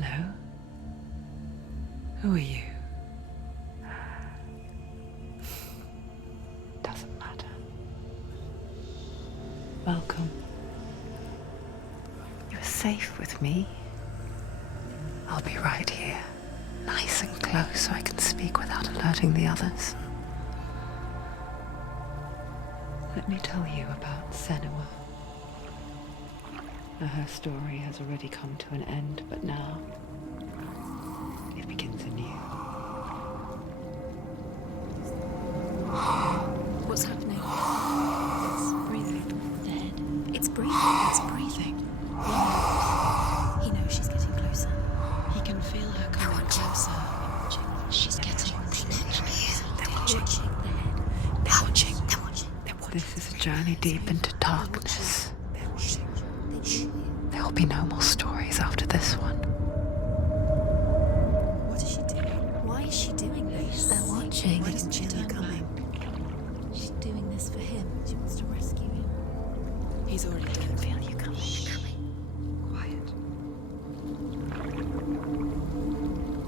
Hello. Who are you? Doesn't matter. Welcome. You're safe with me. I'll be right here, nice and close so I can speak without alerting the others. Let me tell you about Senua. Her story has already come to an end, but now it begins anew. What's happening? It's breathing. Dead. It's breathing. It's breathing. Yeah. He knows she's getting closer. He can feel her coming closer. She's getting closer. They're watching. They're watching. They're watching. This is a journey deep into darkness. There will be no more stories after this one. What is she doing? Why is she doing this? They're watching. Why doesn't she turn coming? She's doing this for him. She wants to rescue him. He's already can feel you coming. Quiet.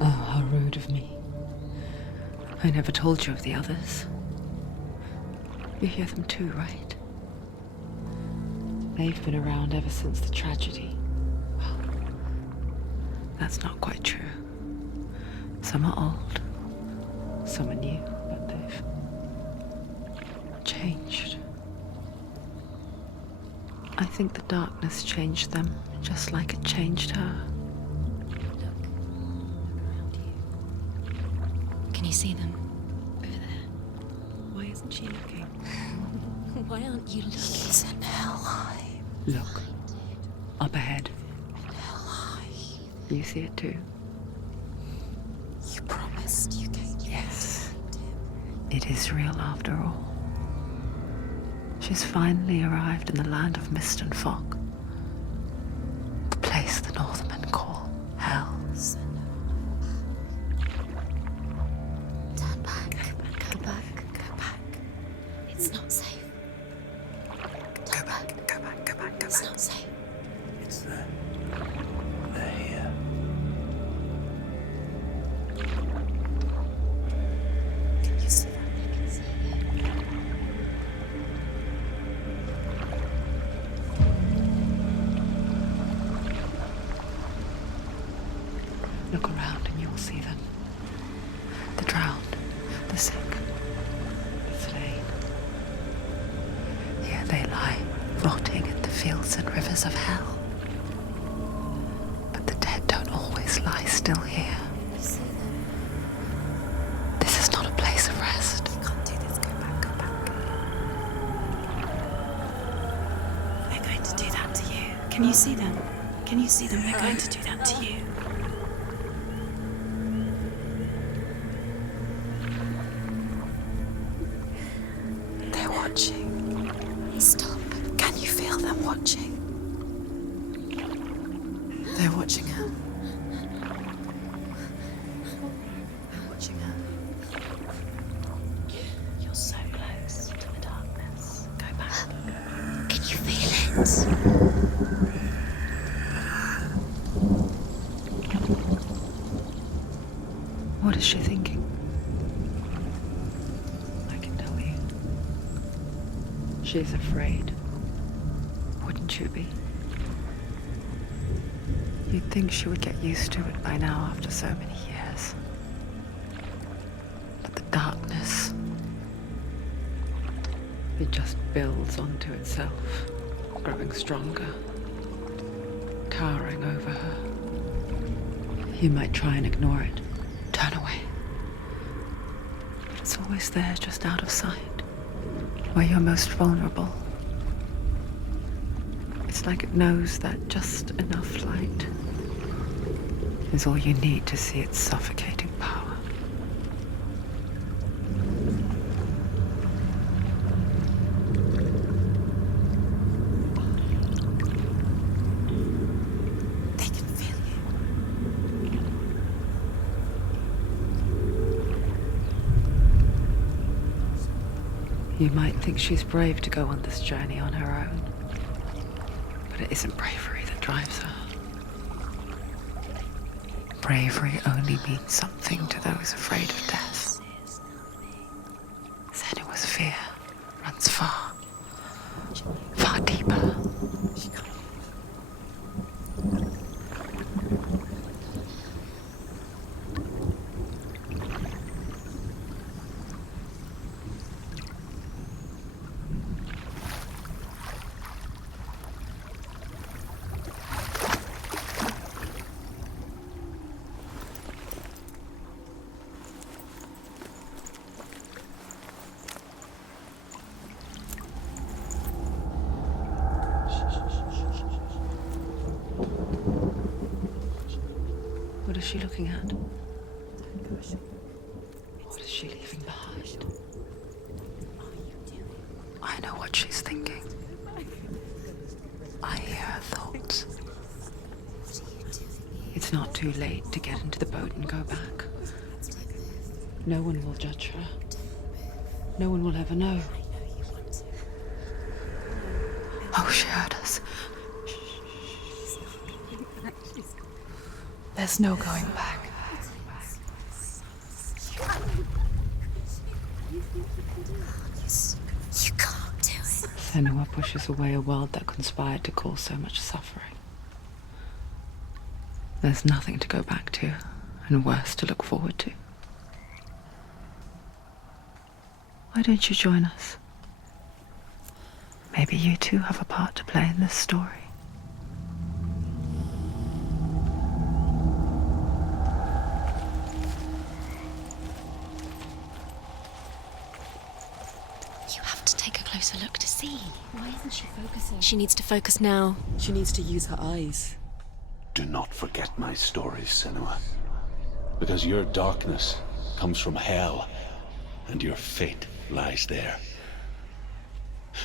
Oh, how rude of me. I never told you of the others. You hear them too, right? They've been around ever since the tragedy. Well, that's not quite true. Some are old, some are new, but they've changed. I think the darkness changed them, just like it changed her. Look around you. Can you see them? Over there. Why isn't she looking? Why aren't you looking? He's in hell. Look, up ahead. You see it too? You promised you gave. Yes. It is real after all. She's finally arrived in the land of mist and fog. The place the Northmen call Hell. Turn back. Go back. Go back. It's not safe. Go back. It's not safe. It's there. They're here. Can you see that? I can see it. Look around and you will see them. The drowned, the sick, the slain. Here they lie, rotting in the fields and rivers of hell. But the dead don't always lie still here. You see them? This is not a place of rest. You can't do this. Go back. Go back. They're going to do that to you. Can you see them? Can you see them? They're going to do that to you. They're watching. Stop. Can you feel them watching? They're watching her. They're watching her. You're so close to the darkness. Go back. Can you feel it? What is she thinking? I can tell you. She's afraid. Wouldn't you be? You'd think she would get used to it by now after so many years. But the darkness, it just builds onto itself, growing stronger, towering over her. You might try and ignore it, turn away. But it's always there, just out of sight, where you're most vulnerable. It's like it knows that just enough light is all you need to see its suffocating power. They can feel you. You might think she's brave to go on this journey on her own, but it isn't bravery that drives her. bravery only means something to those afraid of death. Senua's fear runs far, far deeper. What is she looking at? What is she leaving behind? I know what she's thinking. I hear her thoughts. It's not too late to get into the boat and go back. No one will judge her. No one will ever know. Oh, she heard us. There's no going back. You can't do it. Senua pushes away a world that conspired to cause so much suffering. There's nothing to go back to, and worse to look forward to. Why don't you join us? Maybe you too have a part to play in this story. You have to take a closer look to see. Why isn't she focusing? She needs to focus now. She needs to use her eyes. Do not forget my stories, Senua. Because your darkness comes from hell, and your fate lies there.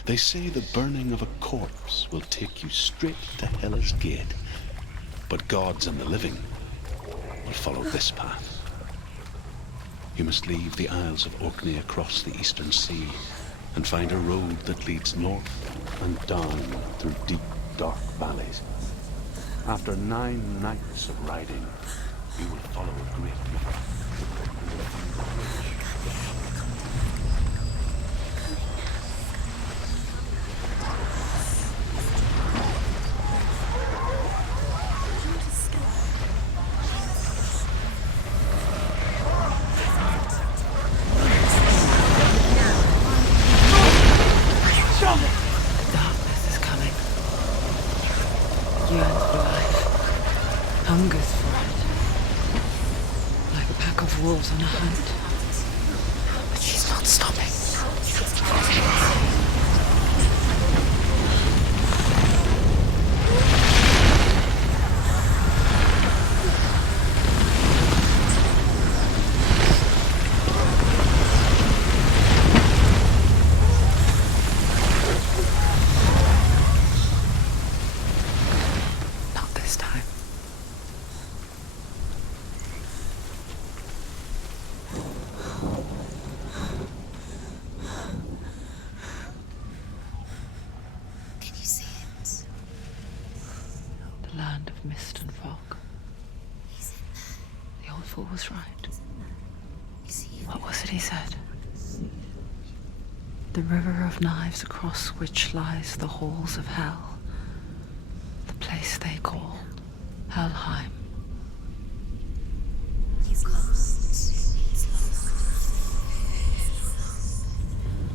They say the burning of a corpse will take you straight to Hela's gate, but gods and the living will follow this path. You must leave the Isles of Orkney across the eastern sea and find a road that leads north and down through deep, dark valleys. After 9 nights of riding, you will follow a great river. Darkness is coming. Yearns for life. Hungers for it. Like a pack of wolves on a hunt. But she's not stopping. Not this time. Can you see it? The land of mist and fog. He's in there. The old fool was right. You see it? What was it he said? The river of knives across which lies the halls of hell. The place they call Helheim. He's lost. He's lost.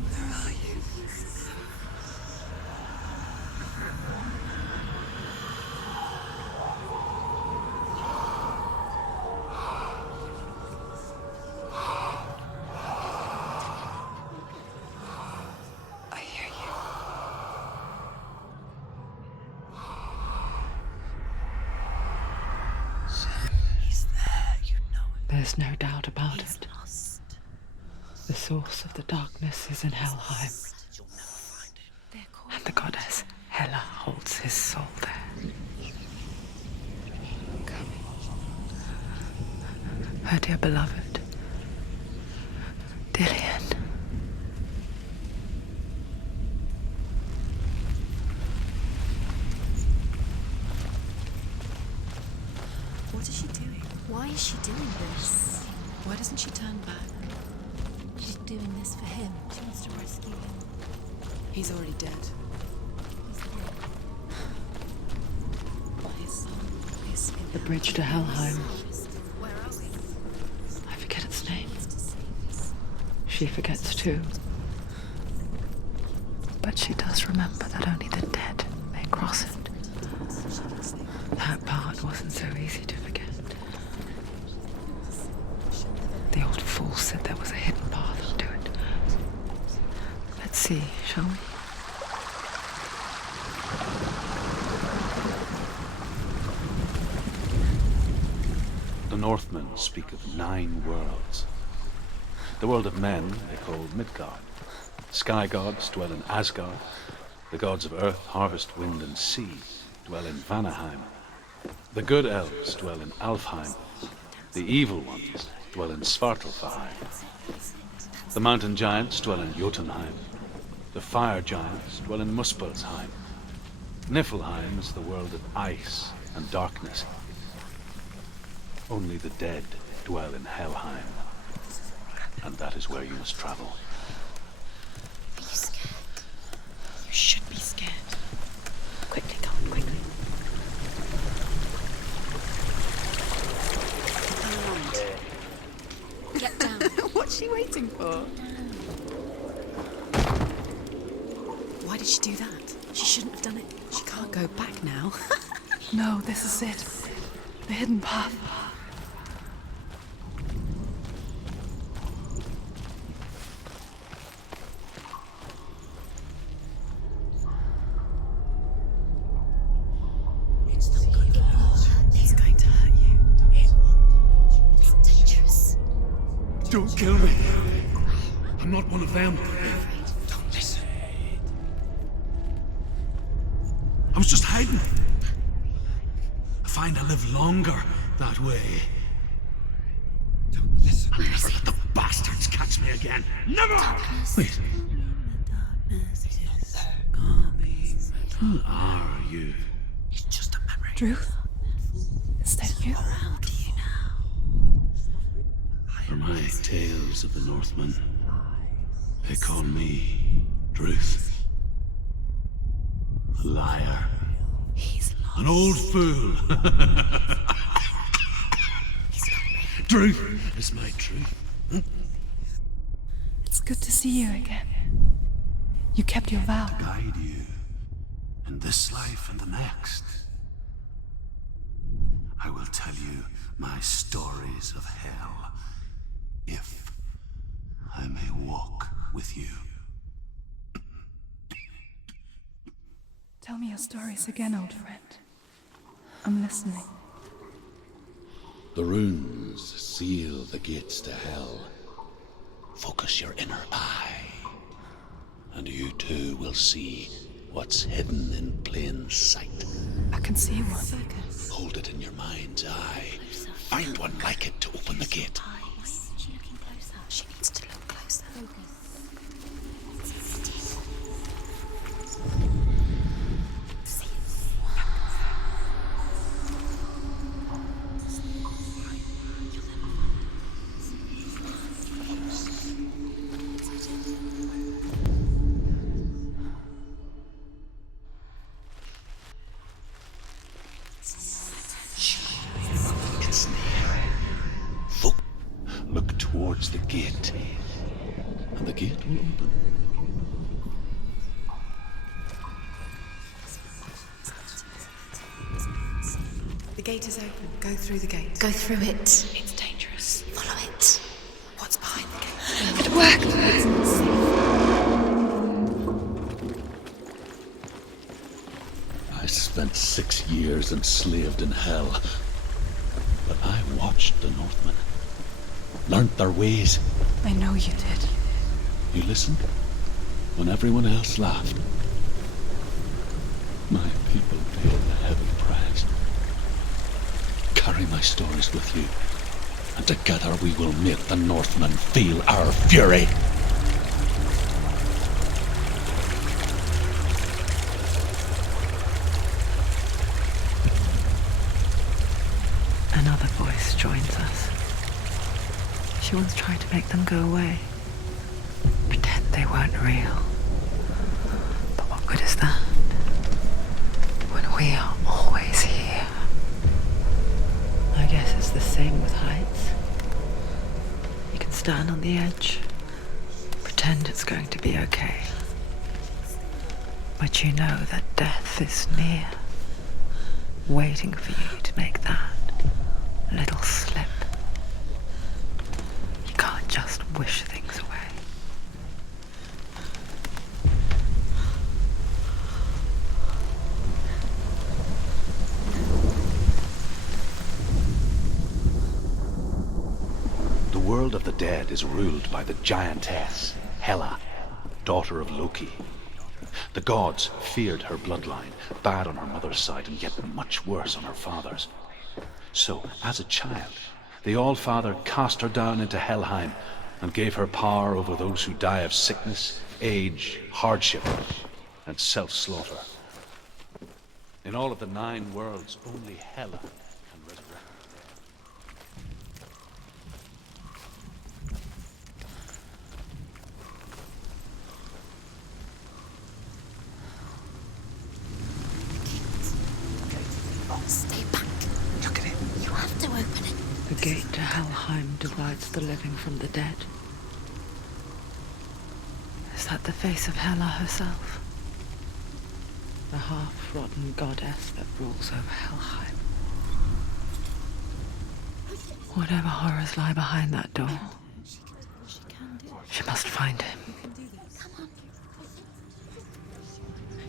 Where are you? I hear you. He's there, you know it. There's no doubt about He's it. lost. The source of the darkness is in Helheim, They're called. and the goddess Hela holds his soul there. Her dear beloved, Dillian. What is she doing? Why is she doing this? Why doesn't she turn back? She's doing this for him. She wants to rescue him. He's already dead. He's the one. His son is in The bridge to Helheim. Where are we? I forget its name. She forgets too. But she does remember that only the dead may cross it. That part wasn't so easy to forget. The old fool said there was a hidden path to it. Let's see, shall we? The Northmen speak of 9 worlds. The world of men they call Midgard. Sky gods dwell in Asgard. The gods of earth, harvest, wind, and sea dwell in Vanaheim. The good elves dwell in Alfheim. The evil ones dwell in Svartalfheim. The mountain giants dwell in Jotunheim. The fire giants dwell in Muspelheim. Niflheim is the world of ice and darkness. Only the dead dwell in Helheim. And that is where you must travel. Are you scared? You should be scared. Quickly, come on, quickly. Get down. What's she waiting for? Why did she do that? She shouldn't have done it. She can't go back now. No, this is it. The hidden path. It's going to hurt you. It's dangerous. Don't kill me. I'm not one of them. Don't listen. I was just hiding. I find I live longer that way. Don't listen. I'll never let the bastards catch me again. Never! Wait. Who are you? It's just a memory. Druth? Is that you? How do you now? For my tales of the Northmen, they call me Druth. A liar. He's lost. An old fool. Truth is my truth. It's good to see you again. You kept your vow. Guide you in this life and the next. I will tell you my stories of hell, if I may walk with you. Tell me your stories again, old friend. I'm listening. The runes seal the gates to hell. Focus your inner eye, and you too will see what's hidden in plain sight. I can see one. Hold it in your mind's eye. Find one like it to open the gate. Eyes. Is she looking closer? She needs to look closer. It's near. Look towards the gate, and the gate will open. The gate is open. Go through the gate. Go through it. It's dangerous. Follow it. What's behind the gate? It worked! I spent 6 years enslaved in hell, but I watched the Northmen, learnt their ways. I know you did. You listened when everyone else laughed. My people paid the heavy price. Carry my stories with you, and together we will make the Northmen feel our fury. Another voice joins us. She once tried to make them go away. Pretend they weren't real. But what good is that? When we are always here. I guess it's the same with heights. You can stand on the edge, pretend it's going to be okay. But you know that death is near, waiting for you to make that little slip. You can't just wish things away. The world of the dead is ruled by the giantess, Hela, daughter of Loki. The gods feared her bloodline, bad on her mother's side and yet much worse on her father's. So, as a child, the All-Father cast her down into Helheim and gave her power over those who die of sickness, age, hardship, and self-slaughter. In all of the 9 worlds, only Hela can resurrect. Stay back. Look at it. You have to open it. The gate to Helheim divides the living from the dead. Is that the face of Hela herself? The half-rotten goddess that rules over Helheim. Whatever horrors lie behind that door, she must find him.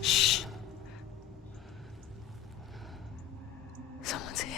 Shh. Someone's here.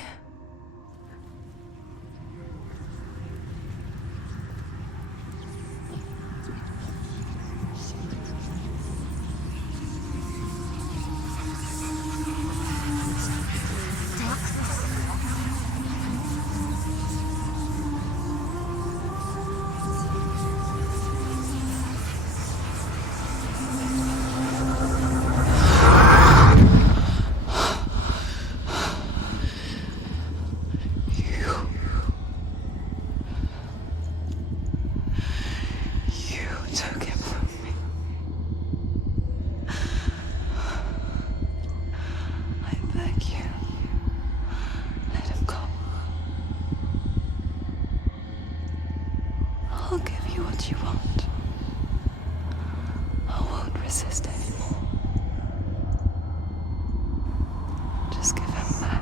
I'll give you what you want. I won't resist anymore. Just give him back.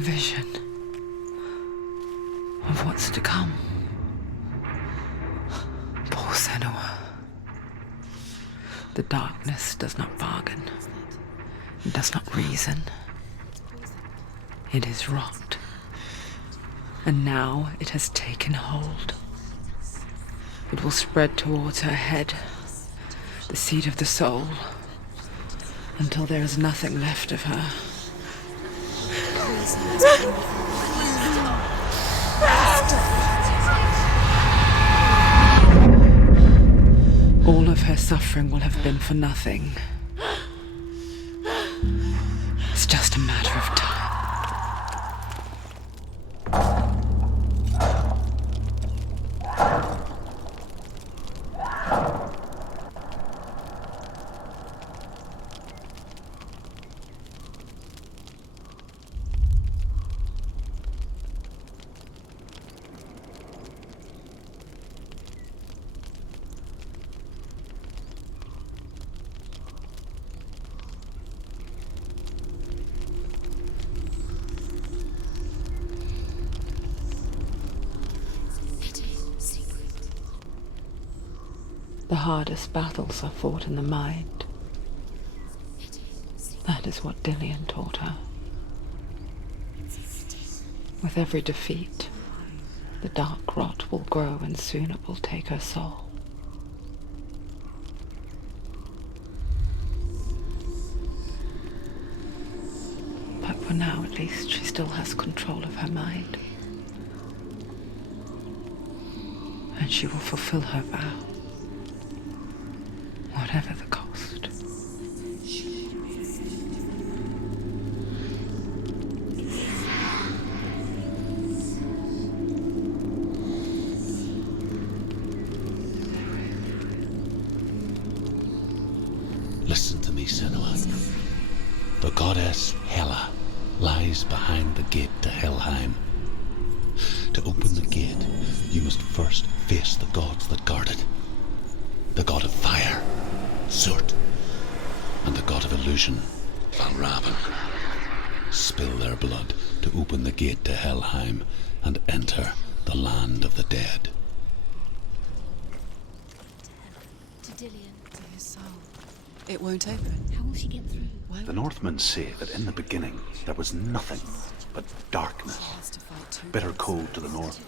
vision of what's to come. Poor Senua. The darkness does not bargain. It does not reason. It is rot. And now it has taken hold. It will spread towards her head, the seat of the soul, until there is nothing left of her. All of her suffering will have been for nothing. It's just a matter of time. The hardest battles are fought in the mind. That is what Dillian taught her. With every defeat, the dark rot will grow and soon it will take her soul. But for now, at least, she still has control of her mind. And she will fulfill her vow. Whatever the cost. Listen to me, Senua. The goddess Hela lies behind the gate to Helheim. To open the gate, you must first face the gods that guard it. The god of fire, Surt, and the god of illusion, Valravan. Spill their blood to open the gate to Helheim and enter the land of the dead. To Dillian. To his soul. It won't open. How will she get through? Why The Northmen say that in the beginning there was nothing but darkness. has to fight too? Bitter cold to the north,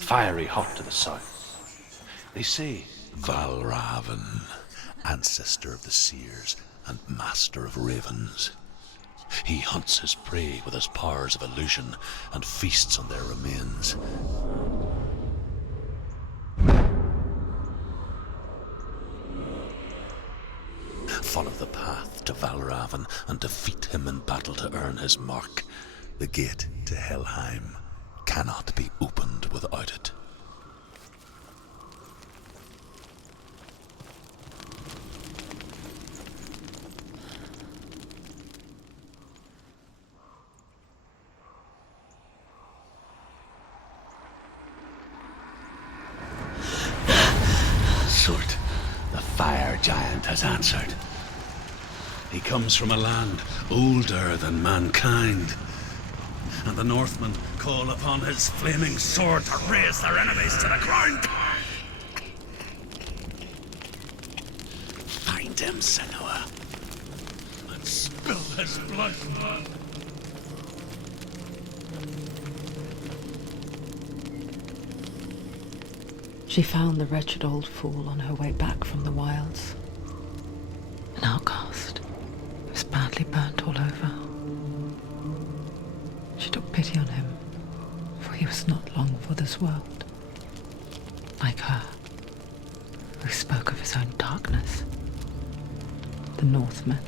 fiery hot to the south. They say Valravan, ancestor of the seers and master of ravens. He hunts his prey with his powers of illusion and feasts on their remains. Follow the path to Valravan and defeat him in battle to earn his mark. The gate to Helheim cannot be opened without it. Surt, the fire giant, has answered. He comes from a land older than mankind, and the Northmen call upon his flaming sword to raze their enemies to the ground. Find him, Senua, and spill his blood. She found the wretched old fool on her way back from the wilds. An outcast. He was badly burnt all over. She took pity on him, for he was not long for this world. Like her, who spoke of his own darkness. The Northmen